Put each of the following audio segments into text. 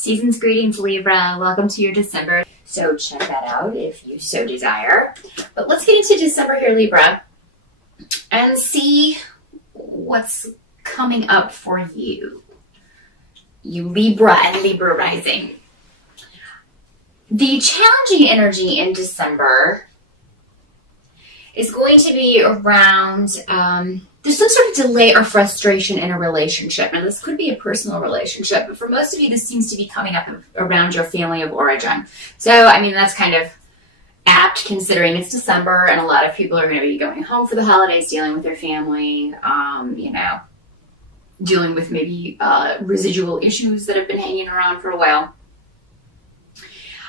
Season's greetings, Libra. Welcome to your December. So check that out if you so desire. But let's get into December here, Libra, and see what's coming up for you. You Libra and Libra rising. The challenging energy in December is going to be around there's some sort of delay or frustration in a relationship. Now, this could be a personal relationship, but for most of you, this seems to be coming up around your family of origin. So, I mean, that's kind of apt considering it's December and a lot of people are going to be going home for the holidays, dealing with their family, dealing with maybe residual issues that have been hanging around for a while.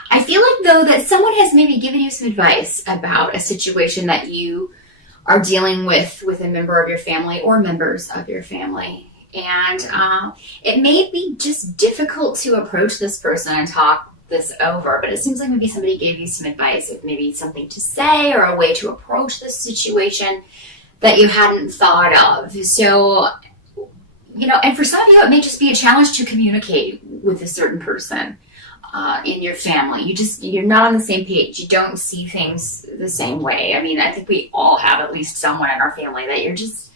I feel like, though, that someone has maybe given you some advice about a situation that you are dealing with a member of your family or members of your family. And it may be just difficult to approach this person and talk this over, but it seems like maybe somebody gave you some advice of maybe something to say or a way to approach this situation that you hadn't thought of. So, and for some of you, it may just be a challenge to communicate with a certain person in your family. You're not on the same page. You don't see things the same way. I mean, I think we all have at least someone in our family that you're just,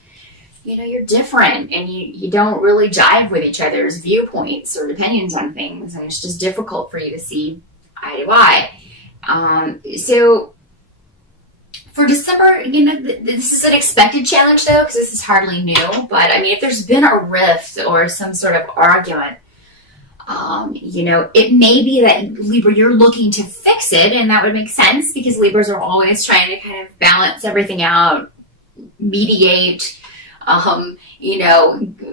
you're different and you don't really jive with each other's viewpoints or opinions on things. And it's just difficult for you to see eye to eye. So for December, this is an expected challenge though, because this is hardly new. But I mean, if there's been a rift or some sort of argument, it may be that Libra, you're looking to fix it, and that would make sense because Libras are always trying to kind of balance everything out, mediate,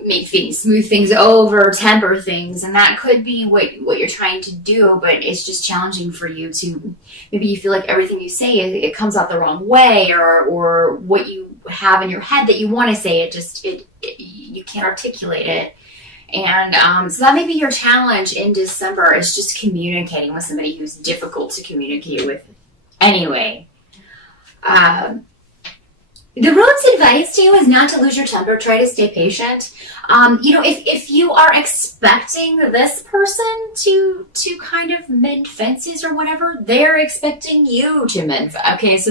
make things, smooth things over, temper things, and that could be what you're trying to do, but it's just challenging for you to, maybe you feel like everything you say, it comes out the wrong way, or what you have in your head that you want to say, you can't articulate it. And so that may be your challenge in December, is just communicating with somebody who's difficult to communicate with anyway. The road's advice to you is not to lose your temper. Try to stay patient. If you are expecting this person to kind of mend fences or whatever, they're expecting you to mend. Okay, so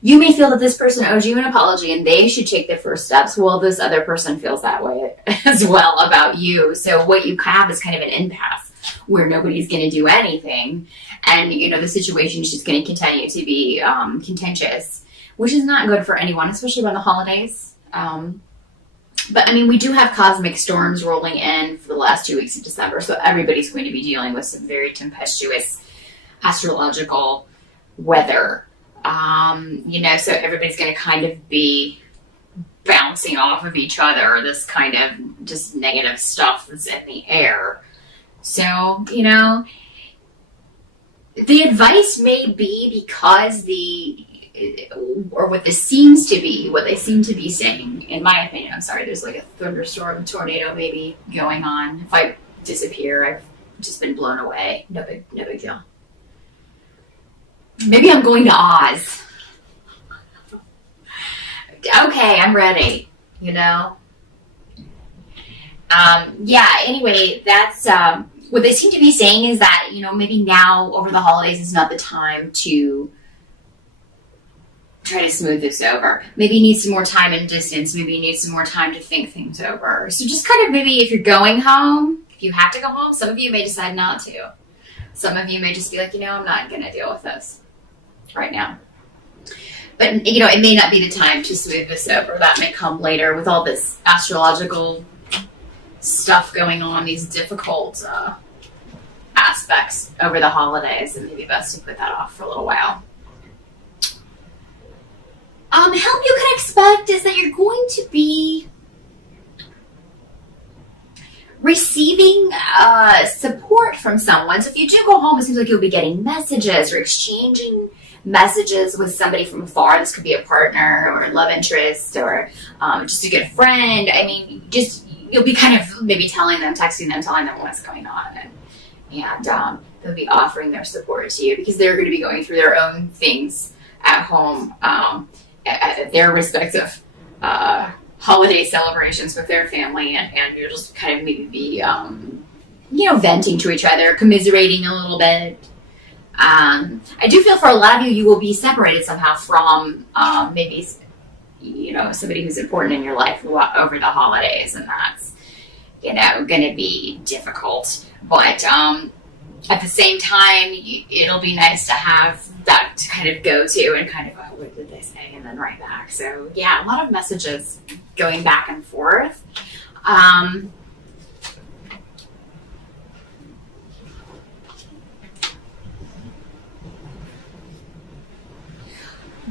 you may feel that this person owes you an apology and they should take the first steps. Well, this other person feels that way as well about you. So what you have is kind of an impasse where nobody's going to do anything, and the situation is just going to continue to be contentious, which is not good for anyone, especially around the holidays. But I mean, we do have cosmic storms rolling in for the last 2 weeks of December, so everybody's going to be dealing with some very tempestuous astrological weather. So everybody's going to kind of be bouncing off of each other, this kind of just negative stuff that's in the air. So, the advice may be because what they seem to be saying, in my opinion, I'm sorry, there's like a thunderstorm, tornado maybe going on. If I disappear, I've just been blown away. No big deal. Maybe I'm going to Oz. Okay, I'm ready, anyway, that's, what they seem to be saying is that, maybe now over the holidays is not the time to try to smooth this over. Maybe you need some more time and distance. Maybe you need some more time to think things over. So just kind of maybe if you're going home, if you have to go home, some of you may decide not to. Some of you may just be like, I'm not going to deal with this right now. But, it may not be the time to smooth this over. That may come later with all this astrological stuff going on, these difficult aspects over the holidays, and maybe best to put that off for a little while. Help you can expect is that you're going to be receiving support from someone. So if you do go home, it seems like you'll be getting messages or exchanging messages with somebody from afar. This could be a partner or a love interest or just a good friend. I mean, you'll be kind of maybe texting them, telling them what's going on. And they'll be offering their support to you because they're going to be going through their own things at home. At their respective holiday celebrations with their family, and you'll just kind of maybe be venting to each other, commiserating a little bit. I do feel for a lot of you, you will be separated somehow from maybe, somebody who's important in your life over the holidays, and that's, going to be difficult. But at the same time, it'll be nice to have that to kind of go to and kind of, what did they say? And then right back. So yeah, a lot of messages going back and forth.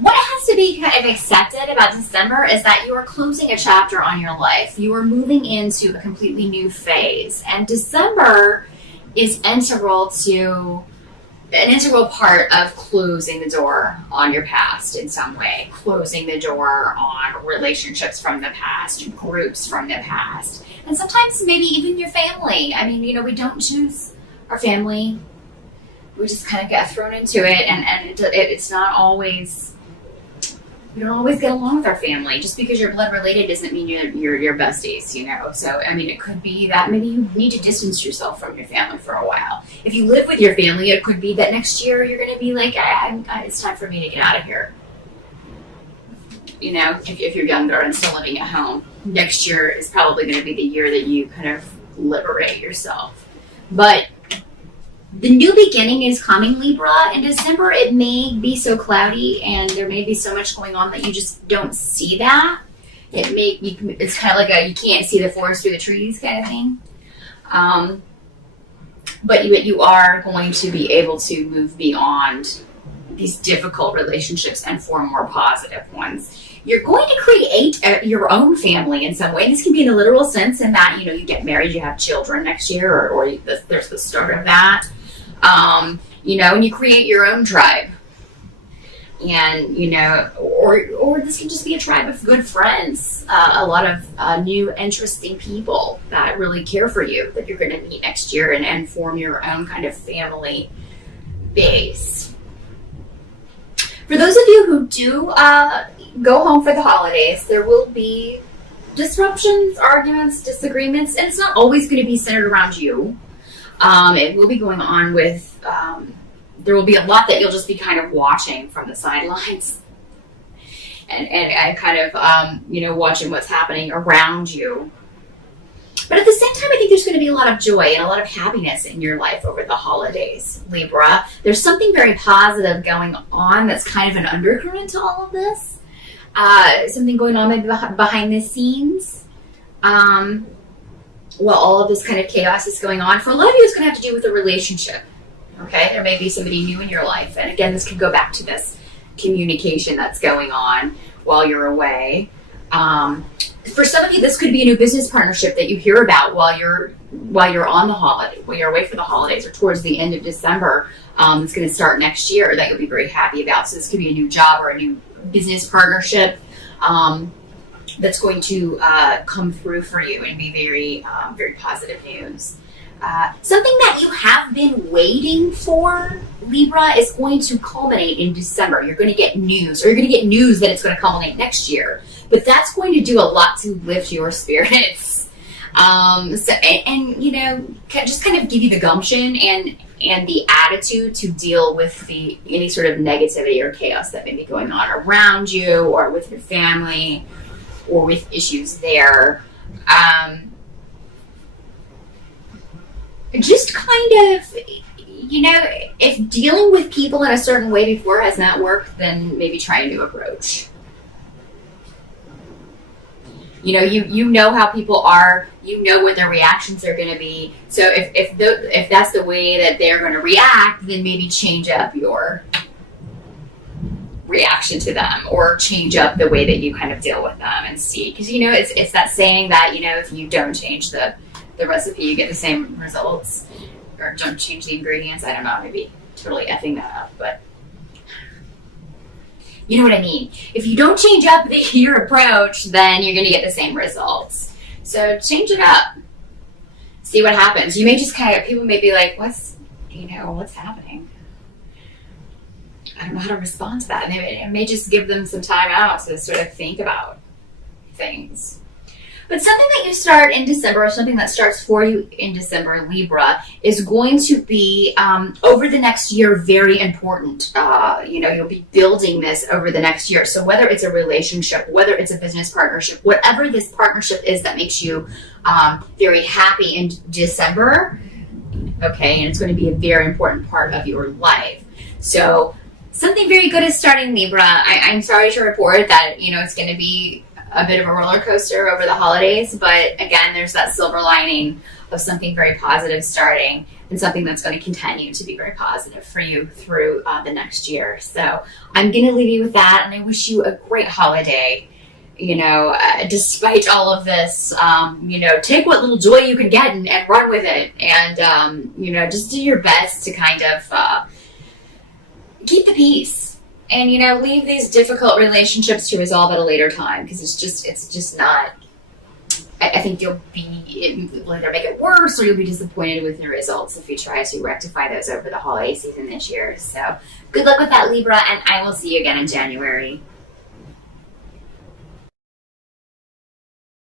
What has to be kind of accepted about December is that you are closing a chapter on your life. You are moving into a completely new phase. And December is an integral part of closing the door on your past in some way, closing the door on relationships from the past, groups from the past, and sometimes maybe even your family. I mean, we don't choose our family. We just kind of get thrown into it, and it's not always... We don't always get along with our family. Just because you're blood related doesn't mean you're besties, So, I mean, it could be that maybe you need to distance yourself from your family for a while. If you live with your family, it could be that next year you're going to be like, it's time for me to get out of here. If you're younger and still living at home, next year is probably going to be the year that you kind of liberate yourself. But the new beginning is coming, Libra. In December, it may be so cloudy and there may be so much going on that you just don't see that. It's kind of like you can't see the forest through the trees kind of thing. But you are going to be able to move beyond these difficult relationships and form more positive ones. You're going to create your own family in some way. This can be in a literal sense in that, you get married, you have children next year, or there's the start of that. And you create your own tribe. And, or this can just be a tribe of good friends, a lot of new interesting people that really care for you that you're going to meet next year and form your own kind of family base. For those of you who do go home for the holidays, there will be disruptions, arguments, disagreements, and it's not always going to be centered around you. It will be going on with, there will be a lot that you'll just be kind of watching from the sidelines and kind of, watching what's happening around you. But at the same time, I think there's going to be a lot of joy and a lot of happiness in your life over the holidays, Libra. There's something very positive going on that's kind of an undercurrent to all of this. Something going on maybe behind the scenes. While all of this kind of chaos is going on. For a lot of you, it's going to have to do with a relationship. Okay? There may be somebody new in your life. And again, this could go back to this communication that's going on while you're away. For some of you, this could be a new business partnership that you hear about while you're on the holiday, while you're away for the holidays or towards the end of December. It's going to start next year that you'll be very happy about. So this could be a new job or a new business partnership that's going to come through for you and be very, very positive news. Something that you have been waiting for, Libra, is going to culminate in December. You're going to get news, or you're going to get news that it's going to culminate next year. But that's going to do a lot to lift your spirits. Just kind of give you the gumption and the attitude to deal with any sort of negativity or chaos that may be going on around you or with your family or with issues there. Just kind of, if dealing with people in a certain way before has not worked, then maybe try a new approach. You know how people are, what their reactions are going to be. So if that's the way that they're going to react, then maybe change up your reaction to them or change up the way that you kind of deal with them and see. Because, it's that saying that, if you don't change the recipe, you get the same results. Or don't change the ingredients. I don't know, maybe totally effing that up, but you know what I mean. If you don't change up your approach, then you're going to get the same results. So change it up. See what happens. You may just people may be like, what's happening? I don't know how to respond to that. And it may just give them some time out to sort of think about things. But something that you start in December, or something that starts for you in December, Libra, is going to be, over the next year, very important. You'll be building this over the next year. So whether it's a relationship, whether it's a business partnership, whatever this partnership is that makes you very happy in December, okay, and it's going to be a very important part of your life. So something very good is starting, Libra. I'm sorry to report that, it's going to be a bit of a roller coaster over the holidays, but again, there's that silver lining of something very positive starting, and something that's going to continue to be very positive for you through the next year. So I'm going to leave you with that, and I wish you a great holiday. Despite all of this, take what little joy you can get and run with it, and just do your best to kind of keep the peace. And, leave these difficult relationships to resolve at a later time, because it's just not, I think you'll either make it worse, or you'll be disappointed with your results if you try to rectify those over the holiday season this year. So good luck with that, Libra, and I will see you again in January.